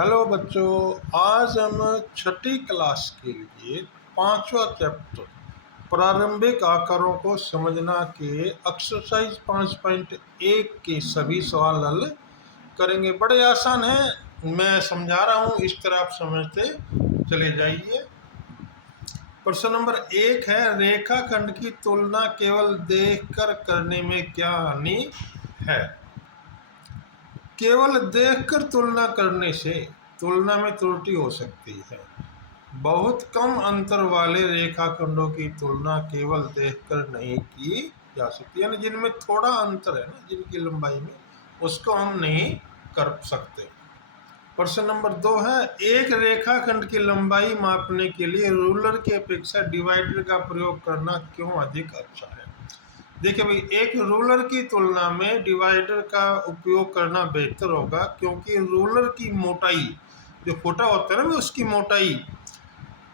Hello बच्चों, आज हम छठी क्लास के लिए पांचवा चैप्टर प्रारंभिक आकारों को समझना के एक्सरसाइज 5.1 के सभी सवाल हल करेंगे। बड़े आसान हैं, मैं समझा रहा हूँ, इस तरह आप समझते चले जाइए। प्रश्न नंबर 1 है, रेखाखंड की तुलना केवल देखकर करने में क्या हानि है। केवल देखकर तुलना करने से तुलना में त्रुटि हो सकती है। बहुत कम अंतर वाले रेखाखंडों की तुलना केवल देखकर नहीं की जा सकती, यानी जिनमें थोड़ा अंतर है ना, जिनकी लंबाई में, उसको हम नहीं कर सकते। प्रश्न नंबर 2 है, एक रेखाखंड की लंबाई मापने के लिए रूलर की अपेक्षा डिवाइडर का प्रयोग करना क्यों अधिक अच्छा है। देखिए भाई, एक रूलर की तुलना में डिवाइडर का उपयोग करना बेहतर होगा, क्योंकि रूलर की मोटाई, जो फुटा होता है ना, उसकी मोटाई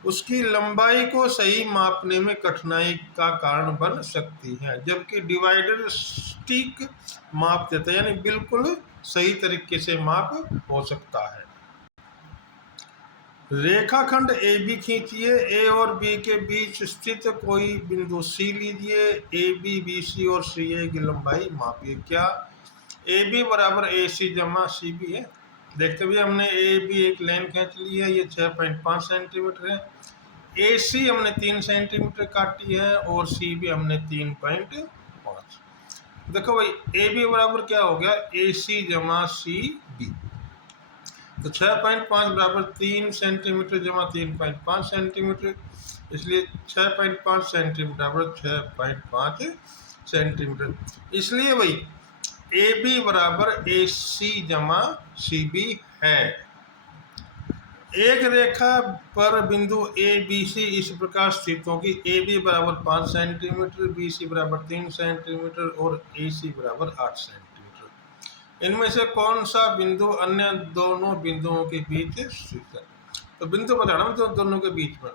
उसकी लंबाई को सही मापने में कठिनाई का कारण बन सकती है, जबकि डिवाइडर सटीक माप देता है, यानी बिल्कुल सही तरीके से माप हो सकता है। रेखाखंड ए बी खींचिए। ए और बी के बीच स्थित कोई बिंदु सी लीजिए। ए बी, बी सी और सी ए की लंबाई मापिए। क्या ए बी बराबर ए सी जमा सी बी है। देखते हुए हमने ए बी एक लाइन खींच ली है, ये 6.5 सेंटीमीटर है। ए सी हमने 3 सेंटीमीटर काटी है और सी बी हमने 3.5। देखो भाई, ए बी बराबर क्या हो गया, ए सी जमा सी बी। तो 6.5 बराबर 3 सेंटीमीटर जमा 3.5 सेंटीमीटर, इसलिए 6.5 सेंटीमीटर बराबर 6.5 सेंटीमीटर। इसलिए भाई ए बी बराबर ए सी जमा सी बी है। एक रेखा पर बिंदु ए बी सी इस प्रकार स्थित होगी। ए बी बराबर 5 सेंटीमीटर, बी सी बराबर 3 सेंटीमीटर और ए सी बराबर 8 सेंटीमीटर। इनमें से कौन सा बिंदु अन्य दोनों बिंदुओं के बीच स्थित है। तो बिंदु बताना तो दोनों के बीच में।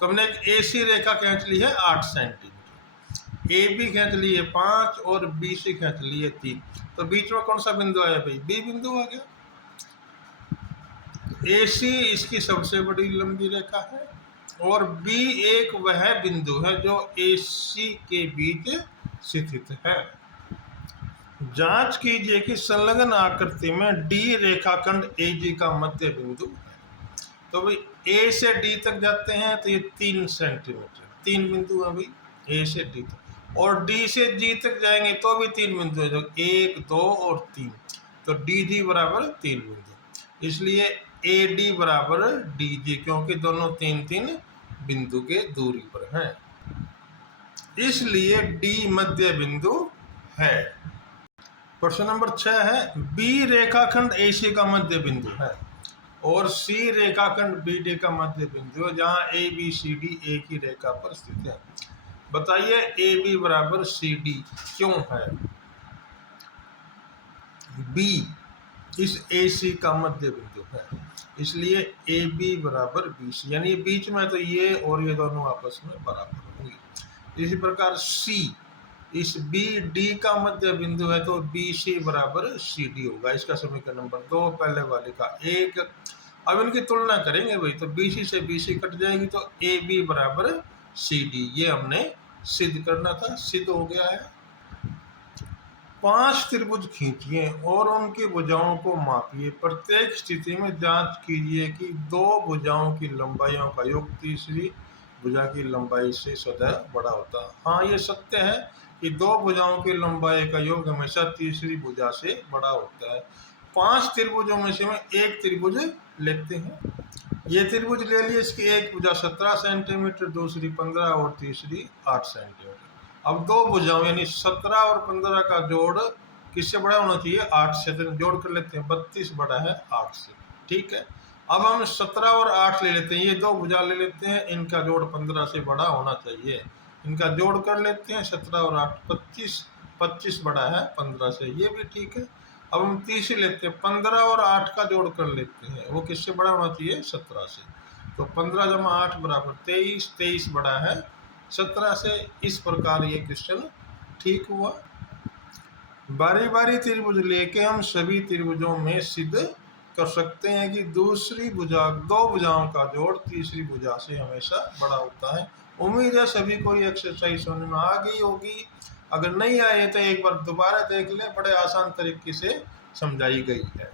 तो हमने एक ए सी रेखा खींच ली है 8 सेंटीमीटर, ए बी खींच ली है 5 और बी सी खींच ली है 3। तो बीच में कौन सा बिंदु आया भाई, बी बिंदु आ गया। ए सी इसकी सबसे बड़ी लंबी रेखा है और बी एक वह बिंदु है जो ए सी के बीच स्थित है। जांच कीजिए कि संलग्न आकृति में डी रेखाखंड ए जी का मध्य बिंदु है। तो भाई ए से डी तक जाते हैं तो ये 3 सेंटीमीटर, 3 बिंदु है भाई ए से डी तक, और डी से जी तक जाएंगे तो भी 3 बिंदु है, जो 1, 2 और 3। तो डी जी बराबर 3 बिंदु, इसलिए ए डी बराबर डी जी, क्योंकि दोनों 3-3 बिंदु के दूरी पर हैं, इसलिए डी मध्य बिंदु है। प्रश्न नंबर 6 है, बी रेखाखंड ए सी का मध्य बिंदु है और सी रेखाखंड बी डी का मध्य बिंदु है, जहां ए बी सी डी एक ही रेखा पर स्थित है। बताइए ए बी बराबर सी डी क्यों है। बी इस ए सी का मध्य बिंदु है, इसलिए ए बी बराबर बी सी, यानी बीच में तो ये और ये दोनों आपस में बराबर होंगे। इसी प्रकार सी इस बी डी का मध्य बिंदु है, तो बी सी बराबर सी डी होगा। इसका समीकरण नंबर 2 पहले वाले का 1। अब इनकी तुलना करेंगे भाई, तो बी सी से बी सी कट जाएगी, तो ए बी बराबर सी डी, ये हमने सिद्ध करना था, सिद्ध हो गया है। 5 त्रिभुज खींचिए और उनकी भुजाओं को मापिए। प्रत्येक स्थिति में जांच कीजिए कि 2 भुजाओं की लंबाइयों का योग तीसरी भुजा की लंबाई से सदैव बड़ा होता है। हाँ, ये सत्य है कि 2 भुजाओं की लंबाई का योग हमेशा तीसरी भुजा से बड़ा होता है। 5 त्रिभुजों में से हम एक त्रिभुज लेते हैं। ये त्रिभुज ले लिए, इसकी एक भुजा 17 सेंटीमीटर, दूसरी 15 और तीसरी 8 सेंटीमीटर। अब 2 भुजाओं यानी 17 और 15 का जोड़ किससे बड़ा होना चाहिए, 8 से। तो जोड़ कर लेते हैं, 32 बड़ा है 8 से, ठीक है। अब हम 17 और 8 ले लेते हैं, ये 2 भुजा ले लेते हैं, इनका जोड़ 15 से बड़ा होना चाहिए। इनका जोड़ कर लेते हैं, 17 और 8 25, 25 बड़ा है 15 से, ये भी ठीक है। अब हम 30 लेते हैं, 15 और 8 का जोड़ कर लेते हैं, वो किससे बड़ा होना चाहिए, 17 से। तो 15 जमा 8 बराबर 23, 23 बड़ा है 17 से। इस प्रकार ये क्वेश्चन ठीक हुआ। बारी बारी त्रिभुज लेके हम सभी त्रिभुजों में सिद्ध कर सकते हैं कि दूसरी भुजा, दो भुजाओं का जोड़ तीसरी भुजा से हमेशा बड़ा होता है। उम्मीद है सभी को ये एक्सरसाइज समझ में आ गई होगी। अगर नहीं आए तो एक बार दोबारा देख लें, बड़े आसान तरीके से समझाई गई है।